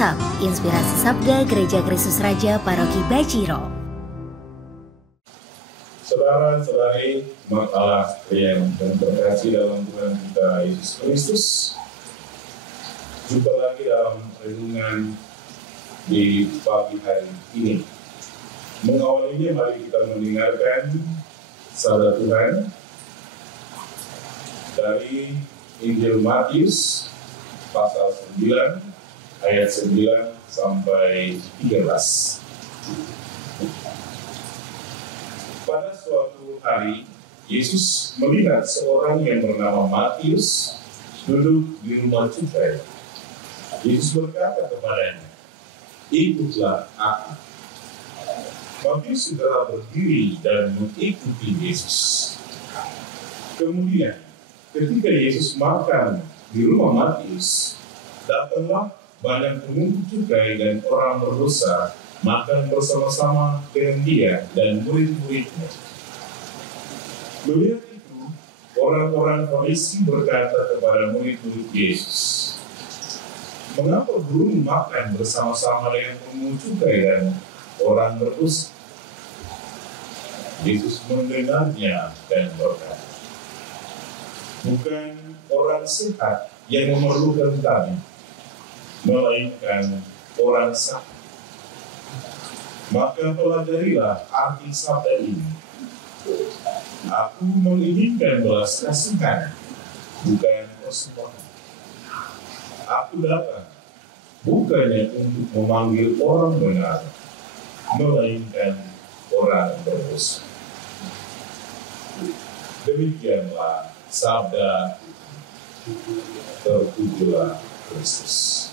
WhatsApp Inspirasi Sabda Gereja Kristus Raja Paroki Bajiro. Saudara-saudari umat Allah yang terkasih dalam Tuhan kita Yesus Kristus, jumpa lagi dalam renungan di pagi hari ini. Mengawalinya, mari kita mendengarkan sabda Tuhan dari Injil Matius pasal 9 ayat 9 sampai 13. Pada suatu hari, Yesus melihat seorang yang bernama Matius duduk di rumah cukai. Yesus berkata kepadanya, "Ikutlah aku." Matius segera berdiri dan mengikuti Yesus. Kemudian, ketika Yesus makan di rumah Matius, datanglah banyak pemungut cukai dan orang berdosa makan bersama-sama dengan dia dan murid-muridnya. Melihat itu, orang-orang Farisi berkata kepada murid-murid Yesus, "Mengapa guru makan bersama-sama dengan pemungut cukai dan orang berdosa?" Yesus mendengarnya dan berkata, "Bukan orang sehat yang memerlukan kami, melainkan orang sakit. Maka pelajarilah arti sabda ini. Aku menginginkan belas kasihan, bukan persembahan. Aku datang bukannya untuk memanggil orang benar, melainkan orang berdosa." Demikianlah sabda terpujilah Kristus.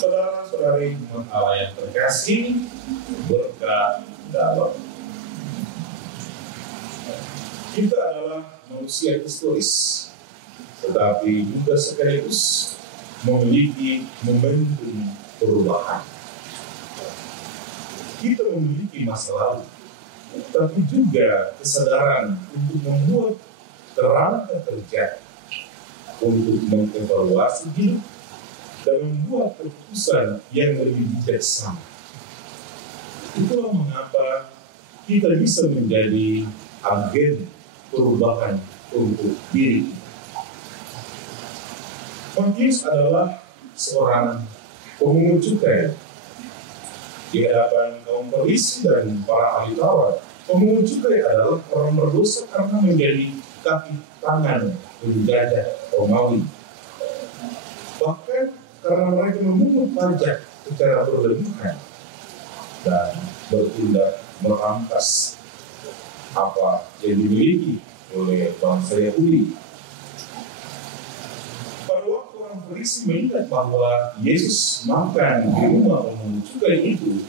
Saudara-saudari umat Allah yang terkasih, berkat dalam kita adalah manusia historis, tetapi juga sekaligus memiliki momentum perubahan. Kita memiliki masa lalu, tapi juga kesadaran untuk membuat kerangka kerja, untuk mengevaluasi hidup, dan membuat keputusan yang lebih bijaksana. Itulah mengapa kita bisa menjadi agen perubahan untuk diri. Matius adalah seorang pemungut cukai. Di hadapan kaum Farisi dan para ahli Taurat, pemungut cukai adalah orang berdosa karena menjadi kaki tangan penjajah Romawi. Bahkan karena mereka memungut pajak secara berlebihan dan bertindak merampas apa yang dimiliki oleh bangsa Yahudi. Pada waktu orang Farisi melihat bahwa Yesus makan di rumah pemungut cukai itu,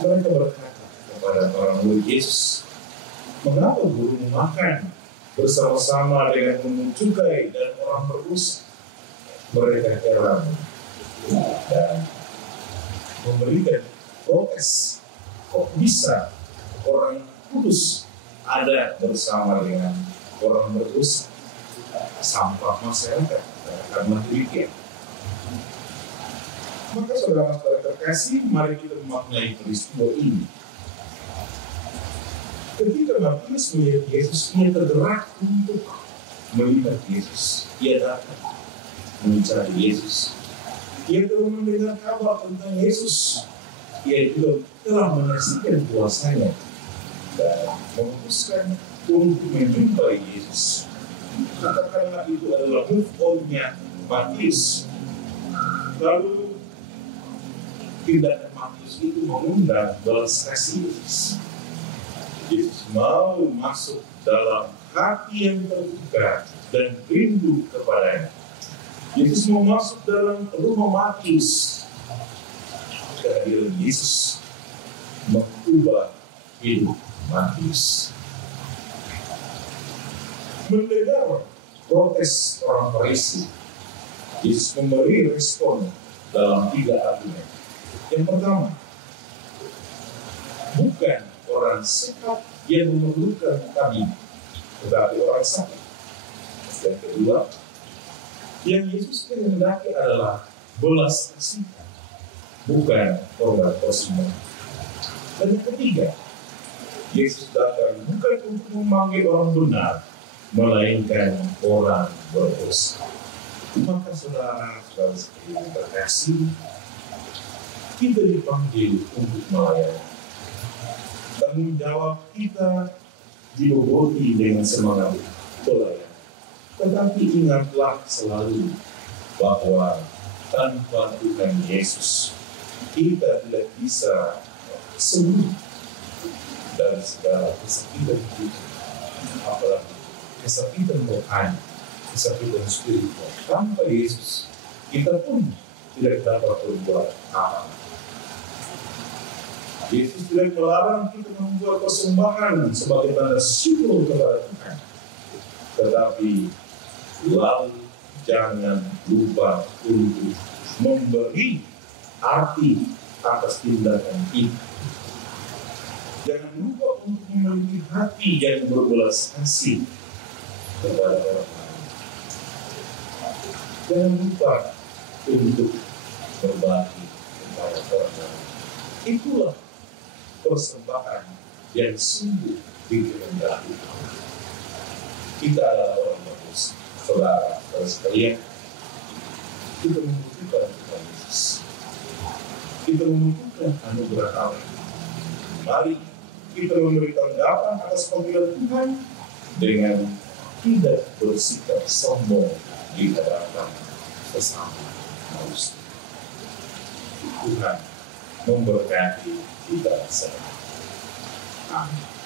mereka berkata kepada para murid Yesus, "Mengapa guru makan bersama-sama dengan pemungut cukai dan orang berdosa?" Mereka heran dan memberikan protes. Kok bisa orang kudus ada bersama dengan orang berdosa? Sampah masyarakat, karena demikian. Maka saudara-saudara terkasih, mari kita memaknai peristiwa ini. Ketika Matius melihat Yesus, ia tergerak untuk melihat Yesus. Ia datang mencari Yesus. Ia telah mendengar kabar tentang Yesus. Ia juga telah menyaksikan kuasanya dan memutuskan untuk menjumpai Yesus. Katakanlah itu adalah move on-nya Matius. Lalu tindakan Matius itu mengundang belas kasih Yesus. Yesus mau masuk dalam hati yang terbuka dan rindu kepadanya. Yesus mau masuk dalam rumah Matius. Kehadiran Yesus mengubah hidup Matius. Mendengar protes orang Farisi, Yesus memberi respon dalam 3 argumen. Yang pertama, bukan orang sehat yang memerlukan kami, tetapi orang sakit. Yang kedua, Yang Yesus kehendaki adalah belas kasihan, bukan korban persembahan. Dan yang ketiga, Yesus datang bukan untuk memanggil orang benar, melainkan orang berdosa. Maka saudara-saudara sekalian terkasih, kita dipanggil untuk melayani. Tanggung jawab kita diboboti dengan semangat pelayanan. Tetapi ingatlah selalu bahwa tanpa Tuhan Yesus, kita tidak bisa sembuh dari segala kesakitan kita, apalagi kesakitan rohani, kesakitan spiritual. Tanpa Yesus, kita pun tidak dapat berbuat apa. Yesus tidak melarang kita membuat persembahan sebagai tanda syukur kepada Tuhan. Tetapi lalu jangan lupa untuk memberi arti atas tindakan kita. Jangan lupa untuk memiliki hati yang berbelas kasih kepada orang lain. Jangan lupa untuk berbagi kepada orang lain. Itulah persembahan yang sungguh dikehendaki. Kita adalah orang berdosa, saudara sekalian. Kita membutuhkan Tuhan Yesus. Kita membutuhkan anugerah Allah. Mari kita memberi tanggapan atas panggilan Tuhan dengan tidak bersikap sombong di hadapan sesama manusia. Tuhan memberkati kita semua. Amin.